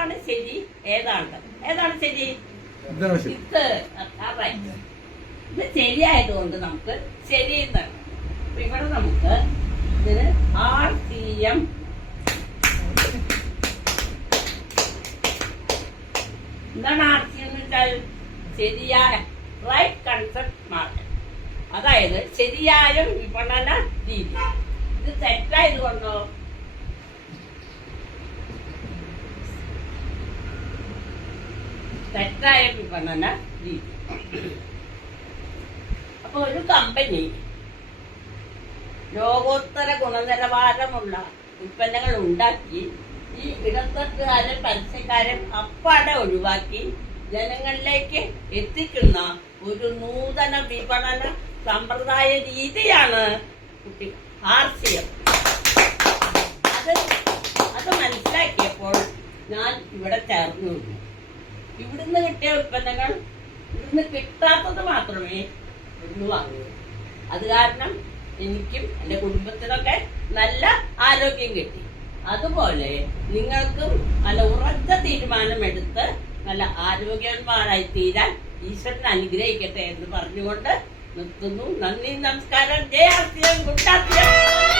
ഏതാണ് ശരി ഏതാണ് ശരി? ഇത് ശരിയായതുകൊണ്ട് നമുക്ക് ശരി എന്നാണ്. ഇവിടെ നമുക്ക് ഇതിന് RCM എന്താണ് RCM എന്ന് വെച്ചാൽ ശരിയായ റൈറ്റ് കൺസെപ്റ്റ് മാർക്കറ്റ്, അതായത് ശരിയായ വിപണന രീതി. ഇത് തെറ്റായത് കൊണ്ടോ? തെറ്റായ വിപണന രീതി. അപ്പൊ ഒരു കമ്പനി ലോകോത്തര ഗുണനിലവാരമുള്ള ഉൽപ്പന്നങ്ങൾ ഉണ്ടാക്കി ഈ ഇടത്തട്ടുകാരും പരസ്യക്കാരും അപ്പാടെ ഒഴിവാക്കി ജനങ്ങളിലേക്ക് എത്തിക്കുന്ന ഒരു നൂതന വിപണന സമ്പ്രദായ രീതിയാണ് RCM. അത് മനസ്സിലാക്കിയപ്പോൾ ഞാൻ ഇവിടെ ചേർന്നു. ഇവിടുന്ന് കിട്ടിയ ഉൽപ്പന്നങ്ങൾ ഇവിടുന്ന് കിട്ടാത്തത് മാത്രമേ ഇവിടുന്ന് വാങ്ങൂ. അത് കാരണം എനിക്കും എന്റെ കുടുംബത്തിനൊക്കെ നല്ല ആരോഗ്യം കിട്ടി. അതുപോലെ നിങ്ങൾക്കും നല്ല ഉറച്ച തീരുമാനമെടുത്ത് നല്ല ആരോഗ്യവാന്മാരായി തീരാൻ ഈശ്വരൻ അനുഗ്രഹിക്കട്ടെ എന്ന് പറഞ്ഞുകൊണ്ട് നിർത്തുന്നു. നന്ദി, നമസ്കാരം. Jaya RCM, good RCM.